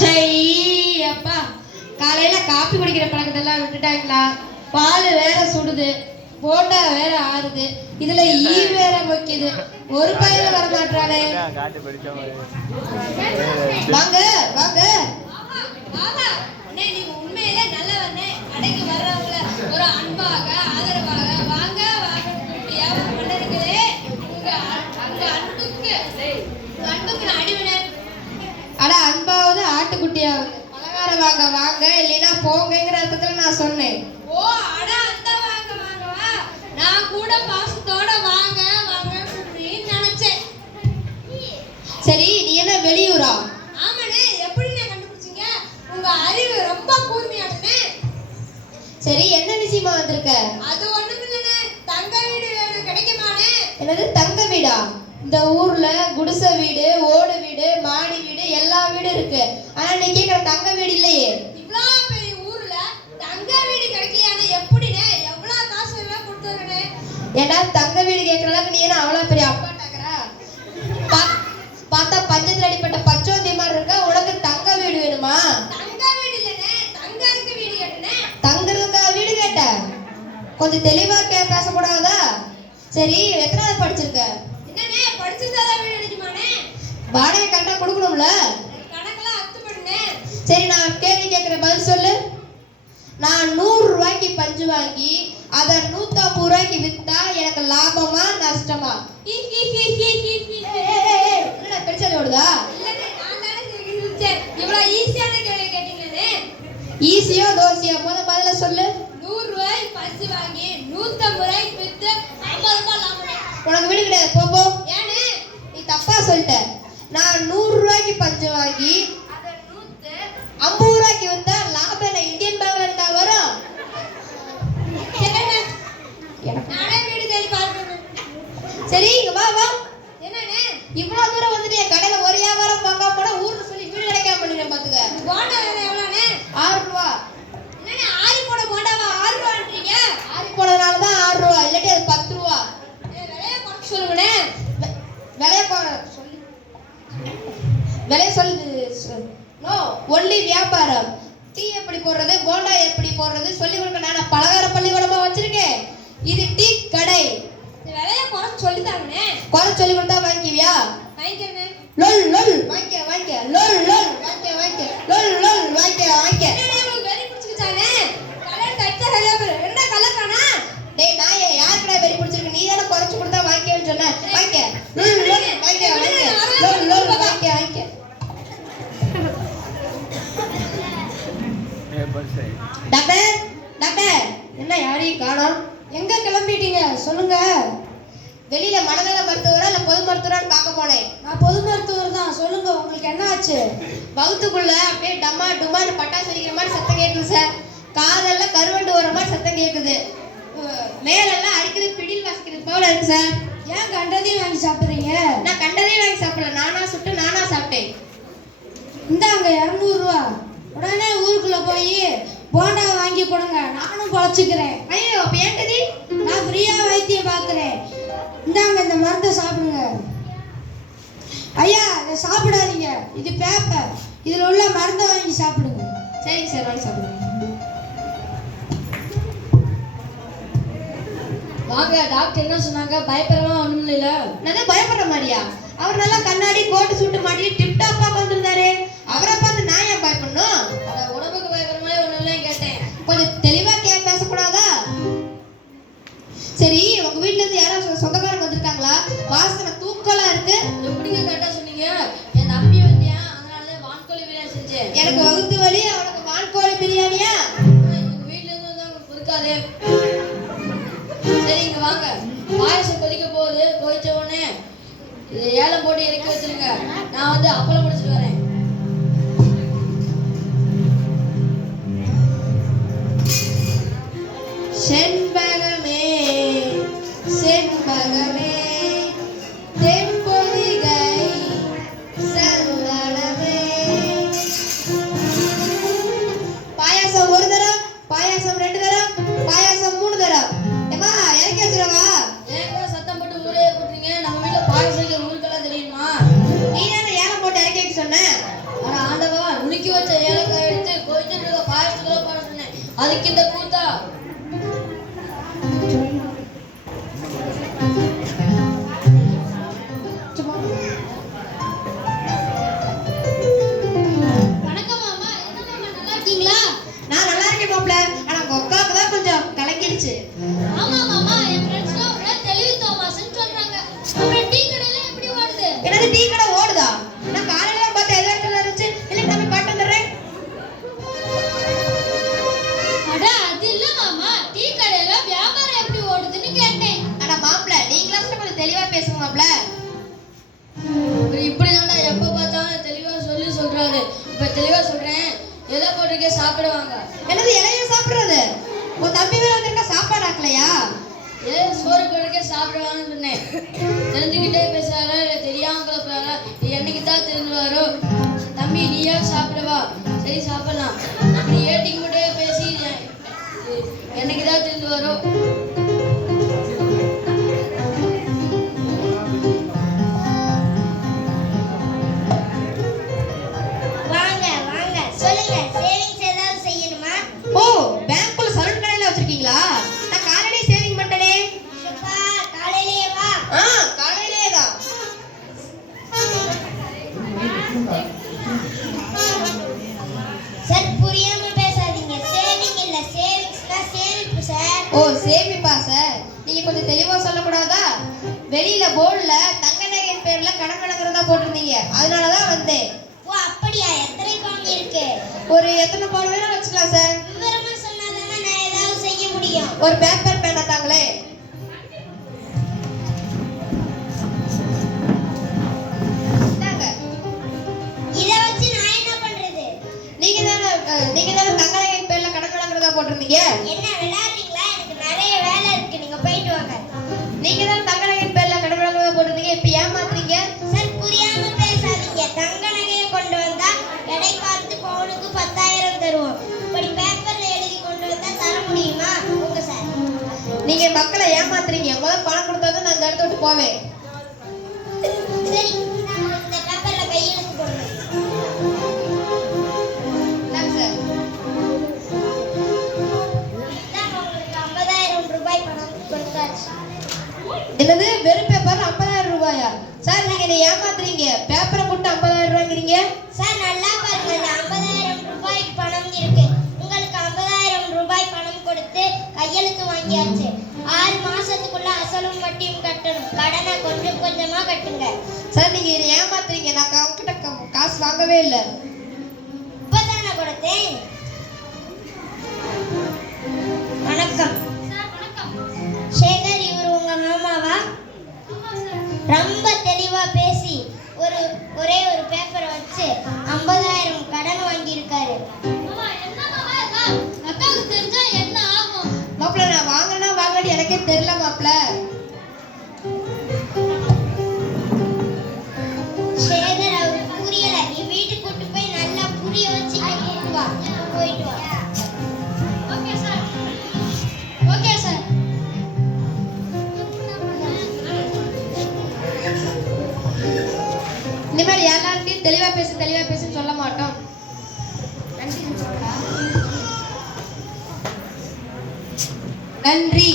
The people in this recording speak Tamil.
அப்பா காலையில காப்பி குடிக்கிற பழக்கத்தெல்லாம் விட்டுட்டாங்களா? பால் வேற சுடுது, போண்டா வேற ஆறுது, இதுல ஈ வேற வைக்குது. ஒரு பையில வர மாட்டானே. வாங்க வாங்க. உண்மையிலே நல்லவனே. கடைக்கு வர்றவங்கள ஒரு அன்பாக ஆதரவாக வாங்க வாங்க பண்ணிருக்கிறே. உங்க அன்புக்கு நான் அடிவனே. அட அன்பாவது ஆட்டுக்குட்டியாவது பலகாரம் வாங்க வாங்க இல்லைன்னா போங்கிற அர்த்தத்துல நான் சொன்னேன். ஓ அட அந்த வாங்க வாங்கவா? நான் கூட பாசத்தோட வாங்க வாங்க நினைச்சேன். சரி, நீ என்ன வெளியூரா? ஆமாண்ணே. எப்படி நான் கண்டுபிடிச்சீங்க? உங்க அறிவு ரொம்ப கூர்மையானே. சரி, என்ன விஷயமா வந்திருக்க? அது ஒண்ணும் இல்லைண்ணே. தங்க வீடு கிடைக்குமானே? என்னது தங்க வீடா? இந்த ஊர்ல குடிசை வீடு, ஓடு வீடு, மாடி வீடு, எல்லா வீடும் இருக்கு. ஆனா நீ கேக்குற தங்க வீடு இல்லையே. இவ்வளவு பெரிய ஊர்ல தங்க வீடு கிடைக்கலையானே? எப்படினே? எவ்வளவு காசு எல்லாம் கொடுத்துறனே? ஏன்னா தங்க வீடு கேக்குற அளவுக்கு நீ என்ன அவ்வளவு பெரிய அப்பாட்டாக்குறா? பார்த்தா பஞ்சத்துல அடிப்பட்ட பச்சோந்தி மாதிரி இருக்க. உனக்கு தங்க வீடு வேணுமா? தங்க வீடு இல்லனே, தங்கருக்கு வீடு கேட்டனே. தங்கறதுக்கா வீடு கேட்ட? கொஞ்சம் தெளிவா பேசக்கூடாதா? சரி, எத்தனாவது படிச்சிருக்க? என்னனே படிச்சிருந்தாதான் வீடு கிடைக்குமானே? வாடகை கரெக்டா கொடுக்கணும்ல? கணக்கெல்லாம் அத்து பண்ணுனே. சரி, நான் கேள்வி கேட்கிற பதில் சொல்லு. நான் 100 ரூபாய்க்கு பஞ்சு வாங்கி அதை 150 ரூபாய்க்கு வித்தா எனக்கு லாபமா நஷ்டமா? என்னடா பெருசாலி ஓடுதா? இல்லனே, நான் தானே கேக்குறேன். இவ்வளவு ஈஸியான கேள்வி கேட்டீங்களே. ஈஸியோ தோசையோ? பதில சொல்லு. 100 ரூபாய் பஞ்சு வாங்கி 150 ரூபாய்க்கு வித்து 50 ரூபாய் லாபம். உனக்கு வீடு கிடையாது, போ போ. ஏனே? நீ தப்பா சொல்லிட்ட. நான் 100 ரூபாய்க்கு பஞ்சு வாங்கி அதை 150 ரூபாய்க்கு வித்தா லாபம் என்ன இந்தியன் பேங்க்ல இருந்தா வரும்? நானே வீடு தேடி பார்க்கணும். சரி, இங்க வா வா. என்னனே? இவ்வளவு தூரம் வந்துட்டு என் கடையில ஒரு வியாபாரம் வாங்க போனா ஊர்ல சொல்லி வீடு கிடைக்காம பண்ணிடுறேன் பாத்துக்க. போண்டா வேற எவ்வளவுனே? 6 ரூபா. என்னனே ஆரி போட போண்டாவா 6 ரூபான்றீங்க? ஆறி போனதுனால தான் 6 ரூபா, இல்லாட்டி அது 10 ரூபா. விலைய குறைச்சு சொல்லுங்கனே. விலைய சொல்லு. நோ, ஒன்லி வியாபாரம். டீ எப்படி போடுறது, போண்டா எப்படி போடுறது சொல்லி கொடுக்க நான் பலகார பள்ளிக்கூடமா வச்சிருக்கேன். இது டீ கடை. விலைய குறைச்சு சொல்லித்தாங்கனே. குறை சொல்லி கொடுத்தா வாங்கிக்குவியா? வாங்கிக்கிறேனே. லொல் லொல் வாங்கிக்க வாங்கிக்க. லொல் லொல் வாங்கிக்க வாங்கிக்க. லொல் லொல் வாங்கிக்க வாங்கிக்க. என்னனே உங்களுக்கு வெறி பிடிச்சிட்டானே? கலர் தட்ட சரியா போற. என்ன கலர் காணா? டேய் நாயே, யாருக்குடா வெறி பிடிச்சிருக்கு? நீ தான குறைச்சு கொடுத்தா வாங்கிக்கன்னு சொன்ன. வாங்கிக்க. லொல் லொல் வாங்கிக்க வாங்கிக்க. லொல் லொல் வாங்கிக்க வாங்கிக்க. டாக்டர் டாக்டர், என்ன யாரையும் காணோம்? எங்க கிளம்பிட்டீங்க சொல்லுங்க. வெளியில மனநல மருத்துவரா இல்ல பொது மருத்துவரான்னு பார்க்க போனேன். நான் பொது மருத்துவர் தான். சொல்லுங்க, உங்களுக்கு என்ன ஆச்சு? வகுத்துக்குள்ள அப்படியே டம்மா டுமான்னு பட்டாசு வெடிக்கிற மாதிரி சத்தம் கேட்குது சார். காதெல்லாம் கருவண்டு வர மாதிரி சத்தம் கேட்குது. மேலெல்லாம் அடிக்கிறது பிடில் வாசிக்கிறது போல இருக்கு சார். ஏன் கண்டதையும் வாங்கி சாப்பிட்றீங்க? நான் கண்டதையும் வாங்கி சாப்பிடல, நானா சுட்டு நானா சாப்பிட்டேன். இந்தாங்க 200 ரூபா. உடனே ஊருக்குள்ள போய் போண்டா வாங்கி கொடுங்க, நானும் பொழைச்சிக்கிறேன். ஐயோ, அப்ப ஏன்கதி? நான் ஃப்ரீயா வைத்தியம் பார்க்குறேன். இந்தாங்க இந்த மருந்தை சாப்பிடுங்க. ஐயா, இதை சாப்பிடாதீங்க, இது பேப்பர். இதில் உள்ள மருந்தை வாங்கி சாப்பிடுங்க. சரிங்க சார், வாங்கி சாப்பிடுங்க. வாங்க, டாக்டர் என்ன சொன்னாங்க? பயப்படலாம் ஒண்ணும் இல்ல. நான் பயப்படுற மாதிரியா? அவர் நல்லா கண்ணாடி கோட்டு சூட்டு மாட்டி டிப் டாப்பா வந்திருந்தாரு. அவரை பார்த்து நான் ஏன் பயப்படணும்? உடம்புக்கு பயப்படுற மாதிரி ஒண்ணும் இல்லைன்னு கேட்டேன். கொஞ்சம் தெளிவா பேசக்கூடாதா? சரி, உங்க வீட்ல இருந்து யாராவது சொந்தக்காரங்க வந்திருக்காங்களா? வாசனை தூக்கலா இருக்கு. எப்படிங்க கரெக்டா சொன்னீங்க? என் தம்பி வந்தியா, அதனாலதான் வான்கோழி பிரியாணி செஞ்சேன். எனக்கு வகுத்து வலி, அவனுக்கு வான்கோழி பிரியாணியா? எங்க வீட்ல இருந்து தான் இருக்காது. சரி, இங்க வாங்க. பாயசம் கொதிக்க போகுது. கொதிச்ச உடனே இது ஏலம் போட்டு இறக்கி வச்சிருங்க. நான் வந்து அப்பளம் முடிச்சிட்டு வரேன். செண்பகமே செண்பகமே தென்பொதிகை சந்தனமே. பாயாசம் 1 தரம், பாயாசம் 2 தரம், பாயாசம் 3 தரம். ஏமா இறக்கி வச்சிருவா. ஏங்க சத்தம் போட்டு ஊரே போட்டுறீங்க? நம்ம வீட்டுல பாயசம் ஊருக்கெல்லாம் தெரியுமா? நீ தானே ஏலம் போட்டு இறக்கி வைக்க சொன்ன. ஆனா ஆண்டவா, நுணுக்கி அதுக்கு இந்த கூத்தா? வணக்கம் மாமா. என்ன மாமா, நல்லா இருக்கீங்களா? நான் நல்லா இருக்கேன் மாப்ள. ஆனா உங்க அக்காவுக்கு தான் கொஞ்சம் கலங்கிடுச்சு. ஆமா மாமா, என் ஃப்ரெண்ட்ஸ்லாம் உள்ள தெளிவு தோமாஸ்னு சொல்றாங்க. அப்புறம் டீ கடையில எப்படி ஓடுது? என்னது டீ கடை ஓடுதா? நான் காலையில தான் பார்த்து எதிர்த்துல இருந்துச்சு. இல்லை நான் போய் பாட்டு வந்துடுறேன். அட அது இல்ல மாமா, டீ கடையில வியாபாரம் எப்படி ஓடுதுன்னு கேட்டேன். ஆனா மாப்ள நீங்களா கொஞ்சம் தெளிவா பேசுங்க மாப்ள. இப்படிதான்டா எப்ப பார்த்தாலும் தெளிவா சொல்றாரு. இப்ப தெளிவா சொல்றேன். எதை போட்டிருக்கே சாப்பிடுவாங்க. என்னது இலைய சாப்பிடுறது? உன் தம்பி வேற வந்திருக்கா, சாப்பாடு ஆக்கலையா? சோறு போட்டிருக்கே சாப்பிடுவாங்கன்னு சொன்னேன். தெரிஞ்சுக்கிட்டே பேசுறாரா இல்ல தெரியாம பேசுறாரா? என்னைக்கு தான் தெரிஞ்சுவாரோ? தம்பி நீயா சாப்பிடுவா? சரி சாப்பிடலாம். இப்படி ஏட்டிக்கு மட்டும் பேசி என்னைக்கு தான் தெரிஞ்சுவாரோ? வாங்க வாங்க, சொல்லுங்க. சேவிங்ஸ் ஏதாவது செய்யணுமா? ஓ, பேங்க்குள்ள சலூன் கடையில வச்சிருக்கீங்களா? நான் காலையிலே சேவிங் பண்ணனே. சுப்பா, காலையிலேயே வா. காலையிலே தான். சார், புரியாம பேசாதீங்க. சேவிங் இல்ல, சேவிங்ஸ்னா சேமிப்பு சார். ஓ, சேமிப்பா சார். நீங்க கொஞ்சம் தெளிவா சொல்லக்கூடாதா? வெளியில போர்டுல தங்க நகையின் பேர்ல கடன் வழங்குறதா போட்டிருந்தீங்க. அதனாலதான் வந்தேன். ஓ அப்படியா? எத்தனை பவுன் இருக்கு? ஒரு எத்தனை பவுன் வேணா வச்சுக்கலாம் சார். விவரமா சொன்னாதானே நான் ஏதாவது செய்ய முடியும். ஒரு பேப்பர் பேனா தாங்களே. இந்தாங்க. இத வச்சு நான் என்ன பண்றது? நீங்க தானே தங்க நகையின் பேர்ல கடன் வழங்குறதா போட்டிருந்தீங்க. என்ன விளையாடுறீங்களா? எனக்கு நிறைய வேலை இருக்கு, நீங்க போயிட்டு வாங்க. நீங்க தானே தங்க நகையின் பேர்ல கடன் வழங்குறதா போட்டிருந்தீங்க. இப்ப ஏமாத்துறீங்க. சார், புரியாம பேசாதீங்க. தங்க நகையை கொண்டு வந்தா எடை பார்த்து பவுனுக்கு 10,000 தருவோம். இப்படி பேப்பர்ல எழுதி கொண்டு வந்தா தர முடியுமா? உங்க சார். நீங்க மக்களை ஏமாத்துறீங்க. முதல்ல பணம் கொடுத்தாதான் நான் இந்த இடத்த விட்டு போவேன். சரி, இந்த பேப்பர்ல கையெழுத்து போடுங்க. இந்தாங்க சார். இந்தாங்க, உங்களுக்கு 50,000 ரூபாய் பணம் கொடுத்தாச்சு. என்னது வெறும் பேப்பர் 50,000 ரூபாயா? சார் நீங்க என்னை ஏமாத்துறீங்க. பேப்பரை போட்டு 50,000 ரூபாய்ங்கிறீங்க. சார், நல்லா பாருங்க. இந்த 50,000 ரூபாய் பணம் இருக்கு. உங்களுக்கு 50,000 ரூபாய் பணம் கொடுத்து கையெழுத்து வாங்கியாச்சு. 6 மாசத்துக்குள்ள அசலும் வட்டியும் கட்டணும். கடனை கொஞ்சம் கொஞ்சமா கட்டுங்க. சார் நீங்க என்னை ஏமாத்துறீங்க. நான் அவங்ககிட்ட காசு வாங்கவே இல்லை. இப்பதானே கொடுத்தேன். வணக்கம். சேகர், இவர் உங்க மாமாவா? ரொம்ப தெளிவா பேசி ஒரே ஒரு பேப்பரை வச்சு 50,000 கடன் வாங்கி இருக்காரு. அக்காவுக்கு தெரிஞ்சா என்ன ஆகும்? மாப்பிள்ள நான் வாங்கினா வாங்கடி எனக்கே தெரியல மாப்பிள்ள. சேகர், அவருக்கு புரியல. நீ வீட்டுக்கு கூட்டு போய் நல்லா புரிய வச்சு கூட்டு வா. போயிட்டு வா. Okay sir. Okay sir. இனிமேல் எல்லார்கிட்டையும் தெளிவா பேசுன்னு சொல்ல மாட்டோம். நன்றி.